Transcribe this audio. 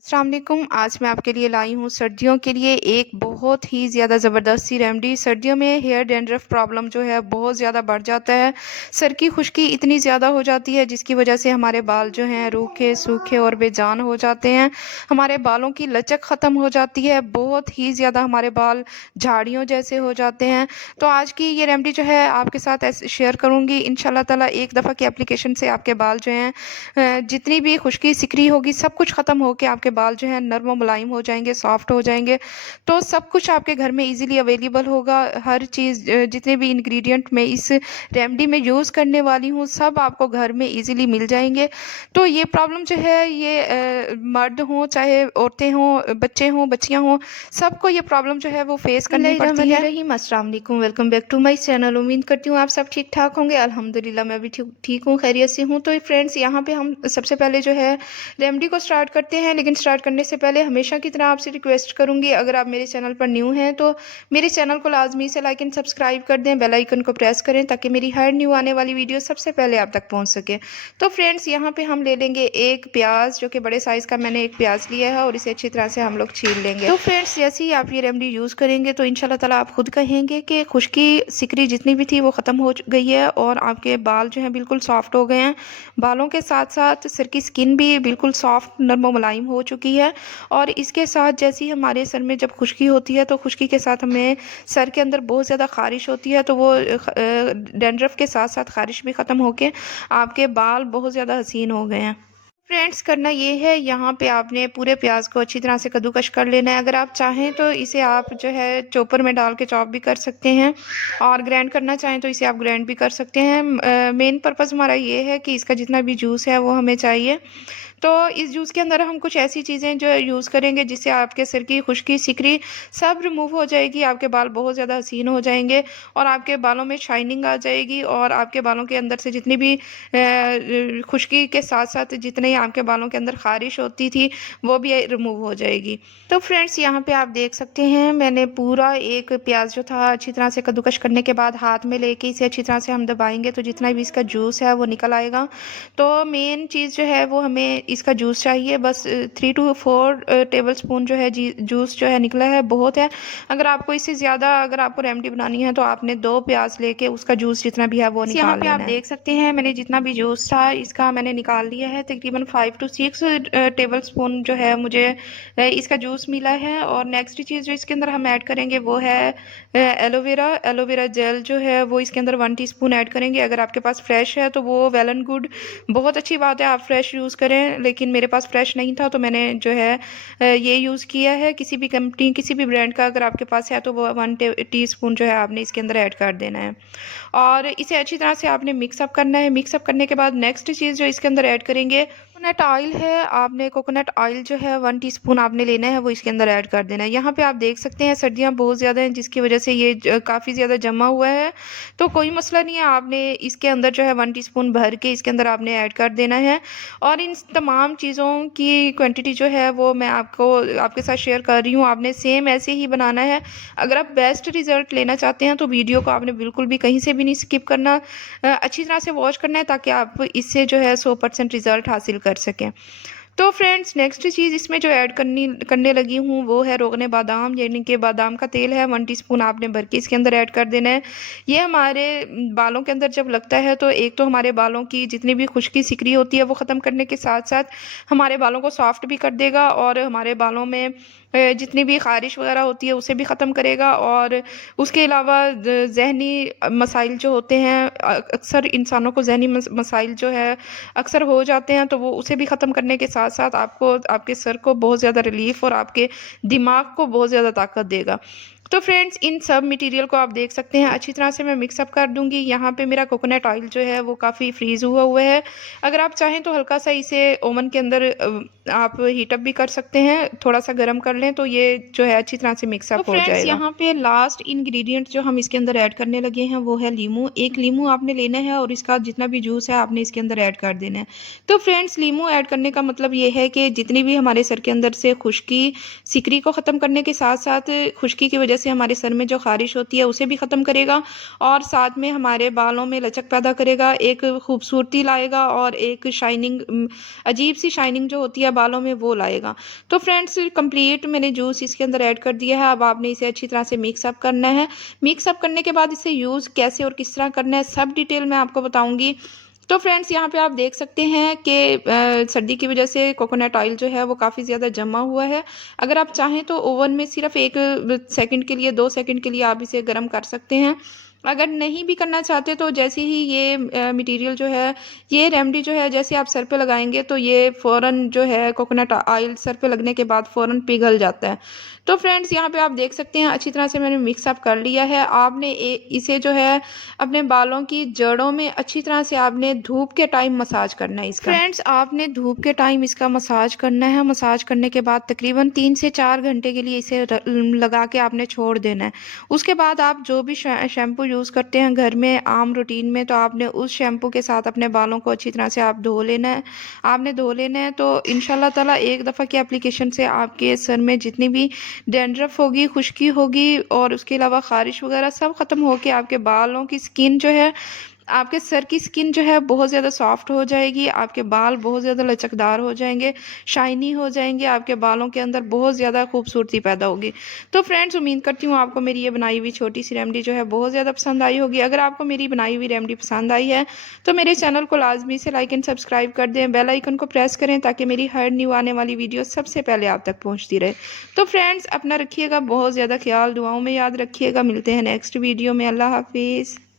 अस्सलाम वालेकुम। आज मैं आपके लिए लाई हूँ सर्दियों के लिए एक बहुत ही ज़्यादा ज़बरदस्त सी रेमेडी। सर्दियों में हेयर डैंड्रफ प्रॉब्लम जो है बहुत ज़्यादा बढ़ जाता है। सर की खुश्की इतनी ज़्यादा हो जाती है जिसकी वजह से हमारे बाल जो हैं रूखे सूखे और बेजान हो जाते हैं। हमारे बालों की लचक ख़त्म हो जाती है, बहुत ही ज़्यादा हमारे बाल झाड़ियों जैसे हो जाते हैं। तो आज की ये रेमेडी जो है आपके साथ ऐसे शेयर करूँगी। इंशाल्लाह ताला एक दफ़ा की एप्लीकेशन से आपके बाल जो हैं जितनी भी खुश्की सिकरी होगी सब कुछ ख़त्म होके आपके बाल जो हैं नर्म व मुलायम हो जाएँगे, सॉफ्ट हो जाएँगे। तो सब कुछ आपके घर में ईज़िली अवेलेबल होगा। हर चीज़ जितने भी इंग्रीडिएंट मैं इस रेमेडी में यूज़ करने वाली हूँ, सब आपको घर में ईज़िली मिल जाएँगे। तो ये प्रॉब्लम जो है ये मर्द हों, चाहे औरतें हों, बच्चे हों, बच्चियाँ हों, सबको ये प्रॉब्लम जो है वो फेस करनी पड़ती है। अस्सलाम वालेकुम, welcome back to my channel. उम्मीद करती हूँ आप सब ठीक-ठाक होंगे। अल्हम्दुलिल्लाह मैं भी ठीक हूँ, खैरियत से हूँ। तो फ्रेंड्स यहाँ पे हम सबसे पहले जो है रेमेडी को स्टार्ट करते हैं, लेकिन स्टार्ट करने से पहले हमेशा की तरह आपसे रिक्वेस्ट करूँगी, अगर आप मेरे चैनल पर न्यू हैं तो मेरे चैनल को लाज़मी से लाइक एंड सब्सक्राइब कर दें, बेल आइकन को प्रेस करें ताकि मेरी हर न्यू आने वाली वीडियो सबसे पहले आप तक पहुँच सके। तो फ्रेंड्स यहाँ पे हम ले लेंगे एक प्याज, जो कि बड़े साइज़ का मैंने एक प्याज लिया है और इसे अच्छी तरह से हम लोग छील लेंगे। तो फ्रेंड्स जैसे ही आप ये रेमेडी यूज़ करेंगे तो इंशाल्लाह ताला आप खुद कहेंगे कि खुश्की सिकरी जितनी भी थी वो ख़त्म हो गई है और आपके बाल जो हैं बिल्कुल सॉफ्ट हो गए हैं। बालों के साथ-साथ सिर की स्किन भी बिल्कुल सॉफ्ट, नर्म व मुलायम हो चुकी है। और इसके साथ जैसे ही हमारे सर में जब खुश्की होती है तो खुश्की के साथ हमें सर के अंदर बहुत ज़्यादा ख़ारिश होती है, तो वो डैंड्रफ के साथ-साथ ख़ारिश भी ख़त्म होके आपके बाल बहुत ज़्यादा हसीन हो गए हैं। फ्रेंड्स करना ये है, यहाँ पे आपने पूरे प्याज को अच्छी तरह से कद्दूकश कर लेना है। अगर आप चाहें तो इसे आप जो है चॉपर में डाल के चॉप भी कर सकते हैं और ग्राइंड करना चाहें तो इसे आप ग्राइंड भी कर सकते हैं। मेन पर्पज़ हमारा ये है कि इसका जितना भी जूस है वो हमें चाहिए। तो इस जूस के अंदर हम कुछ ऐसी चीज़ें जो यूज़ करेंगे जिससे आपके सिर की खुश्की, सिकरी सब रिमूव हो जाएगी, आपके बाल बहुत ज़्यादा हसीन हो जाएंगे और आपके बालों में शाइनिंग आ जाएगी और आपके बालों के अंदर से जितनी भी खुश्की के साथ-साथ जितने आपके बालों के अंदर ख़ारिश होती थी, वो भी रिमूव हो जाएगी। तो फ्रेंड्स यहाँ पे आप देख सकते हैं मैंने पूरा एक प्याज जो था अच्छी तरह से कद्दूकश करने के बाद हाथ में लेके इसे अच्छी तरह से हम दबाएँगे तो जितना भी इसका जूस है वो निकल आएगा। तो मेन चीज़ जो है वो हमें इसका जूस चाहिए, बस 3 टू 4 टेबलस्पून जो है जूस जो है निकला है, बहुत है। अगर आपको इससे ज़्यादा अगर आपको रेमेडी बनानी है तो आपने 2 प्याज लेके उसका जूस जितना भी है वो निकाल लेना है। यहाँ पे आप देख सकते हैं मैंने जितना भी जूस था इसका मैंने निकाल लिया है, तकरीबन 5 टू 6 टेबलस्पून जो है मुझे इसका जूस मिला है। और नेक्स्ट चीज़ जो इसके अंदर हम ऐड करेंगे वो है एलोवेरा जेल जो है वो इसके अंदर 1 टीस्पून ऐड करेंगे। अगर आपके पास फ्रेश है तो वो वेल एंड गुड, बहुत अच्छी बात है, आप फ्रेश यूज़ करें, लेकिन मेरे पास फ्रेश नहीं था तो मैंने जो है ये यूज़ किया है। किसी भी कंपनी, किसी भी ब्रांड का अगर आपके पास है तो वो 1 टीस्पून जो है आपने इसके अंदर ऐड कर देना है और इसे अच्छी तरह से आपने मिक्सअप करना है। मिक्सअप करने के बाद नेक्स्ट चीज़ जो इसके अंदर ऐड करेंगे कोकोनट ऑयल है। आपने कोकोनट ऑयल जो है 1 टीस्पून आपने लेना है, वो इसके अंदर ऐड कर देना है। यहाँ पे आप देख सकते हैं सर्दियाँ बहुत ज़्यादा हैं जिसकी वजह से ये काफ़ी ज़्यादा जमा हुआ है, तो कोई मसला नहीं है, आपने इसके अंदर जो है 1 टीस्पून भर के इसके अंदर आपने ऐड कर देना है। और इन तमाम चीज़ों की क्वांटिटी जो है वो मैं आपके साथ शेयर कर रही हूँ, आपने सेम ऐसे ही बनाना है। अगर आप बेस्ट रिज़ल्ट लेना चाहते हैं तो वीडियो को आपने बिल्कुल भी कहीं से भी नहीं स्किप करना, अच्छी तरह से वॉच करना है ताकि आप इससे जो है 100% रिज़ल्ट हासिल कर सकें। तो फ्रेंड्स नेक्स्ट चीज़ इसमें जो ऐड करने लगी हूँ वो है रोगने बादाम, यानी कि बादाम का तेल है 1 टीस्पून आपने भर के इसके अंदर ऐड कर देना है। ये हमारे बालों के अंदर जब लगता है तो एक तो हमारे बालों की जितनी भी खुश्की सिकरी होती है वो ख़त्म करने के साथ-साथ हमारे बालों को सॉफ्ट भी कर देगा और हमारे बालों में जितनी भी ख़ारिश वग़ैरह होती है उसे भी ख़त्म करेगा। और उसके अलावा ज़हनी मसाइल जो होते हैं, अक्सर इंसानों को ज़हनी मसाइल जो है अक्सर हो जाते हैं, तो वो उसे भी ख़त्म करने के साथ-साथ आपको आपके सर को बहुत ज़्यादा रिलीफ़ और आपके दिमाग को बहुत ज़्यादा ताकत देगा। तो फ्रेंड्स इन सब मटेरियल को आप देख सकते हैं अच्छी तरह से मैं मिक्सअप कर दूँगी। यहाँ पे मेरा कोकोनट ऑयल जो है वो काफ़ी फ्रीज़ हुआ है। अगर आप चाहें तो हल्का-सा इसे ओवन के अंदर आप हीट अप भी कर सकते हैं, थोड़ा-सा गर्म कर लें तो ये जो है अच्छी तरह से मिक्सअप हो जाएगा। फ्रेंड्स यहाँ पे लास्ट इंग्रेडिएंट जो हम इसके अंदर ऐड करने लगे हैं वो है लीमू। एक लीमू आपने लेना है और इसका जितना भी जूस है आपने इसके अंदर ऐड कर देना है। तो फ्रेंड्स लीमू ऐड करने का मतलब ये है कि जितनी भी हमारे सर के अंदर से खुश्की, सिकरी को ख़त्म करने के साथ-साथ खुश्की की वजह से हमारे सर में जो ख़ारिश होती है उसे भी ख़त्म करेगा और साथ में हमारे बालों में लचक पैदा करेगा, एक खूबसूरती लाएगा और एक शाइनिंग अजीब सी शाइनिंग जो होती है बालों में वो लाएगा। तो फ्रेंड्स कंप्लीट मैंने जूस इसके अंदर ऐड कर दिया है। अब आपने इसे अच्छी तरह से मिक्स अप करना है। मिक्स अप करने के बाद इसे यूज़ कैसे और किस तरह करना है सब डिटेल मैं आपको बताऊँगी। तो फ्रेंड्स यहाँ पे आप देख सकते हैं कि सर्दी की वजह से कोकोनट ऑयल जो है वो काफ़ी ज़्यादा जमा हुआ है। अगर आप चाहें तो ओवन में सिर्फ 1 सेकंड के लिए 2 सेकंड के लिए आप इसे गर्म कर सकते हैं। अगर नहीं भी करना चाहते तो जैसे ही ये मटेरियल जो है, ये रेमेडी जो है जैसे आप सर पे लगाएँगे तो ये फ़ौरन जो है कोकोनट ऑयल सर पे लगने के बाद फ़ौरन पिघल जाता है। तो फ्रेंड्स यहाँ पे आप देख सकते हैं अच्छी तरह से मैंने मिक्स अप कर लिया है। आपने इसे जो है अपने बालों की जड़ों में अच्छी तरह से आपने धूप के टाइम मसाज करना है इसका। फ्रेंड्स आपने धूप के टाइम इसका मसाज करना है। मसाज करने के बाद तकरीबन 3 से 4 घंटे के लिए इसे लगा के आपने छोड़ देना है। उसके बाद आप जो भी शैम्पू यूज़ करते हैं घर में आम रूटीन में, तो आपने उस शैम्पू के साथ अपने बालों को अच्छी तरह से आप धो लेना है। आपने धो लेना है तो इंशाल्लाह ताला एक दफ़ा की एप्लीकेशन से आपके सर में जितनी भी डैंड्रफ होगी, खुश्की होगी और उसके अलावा ख़ारिश वगैरह सब ख़त्म होके आपके बालों की स्किन जो है, आपके सर की स्किन जो है बहुत ज़्यादा सॉफ्ट हो जाएगी, आपके बाल बहुत ज़्यादा लचकदार हो जाएँगे, शाइनी हो जाएँगे, आपके बालों के अंदर बहुत ज़्यादा खूबसूरती पैदा होगी। तो फ्रेंड्स उम्मीद करती हूँ आपको मेरी ये बनाई हुई छोटी-सी रेमेडी जो है बहुत ज़्यादा पसंद आई होगी। अगर आपको मेरी बनाई हुई रेमेडी पसंद आई है, तो मेरे चैनल को लाज़मी से लाइक एंड सब्सक्राइब कर दें, बेल आइकन को प्रेस करें ताकि मेरी हर न्यू आने वाली वीडियो सबसे पहले आप तक पहुँचती रहे। तो फ्रेंड्स अपना रखिएगा बहुत ज़्यादा ख़्याल, दुआओं में याद रखिएगा। मिलते हैं नेक्स्ट वीडियो में। अल्लाह हाफ़िज़।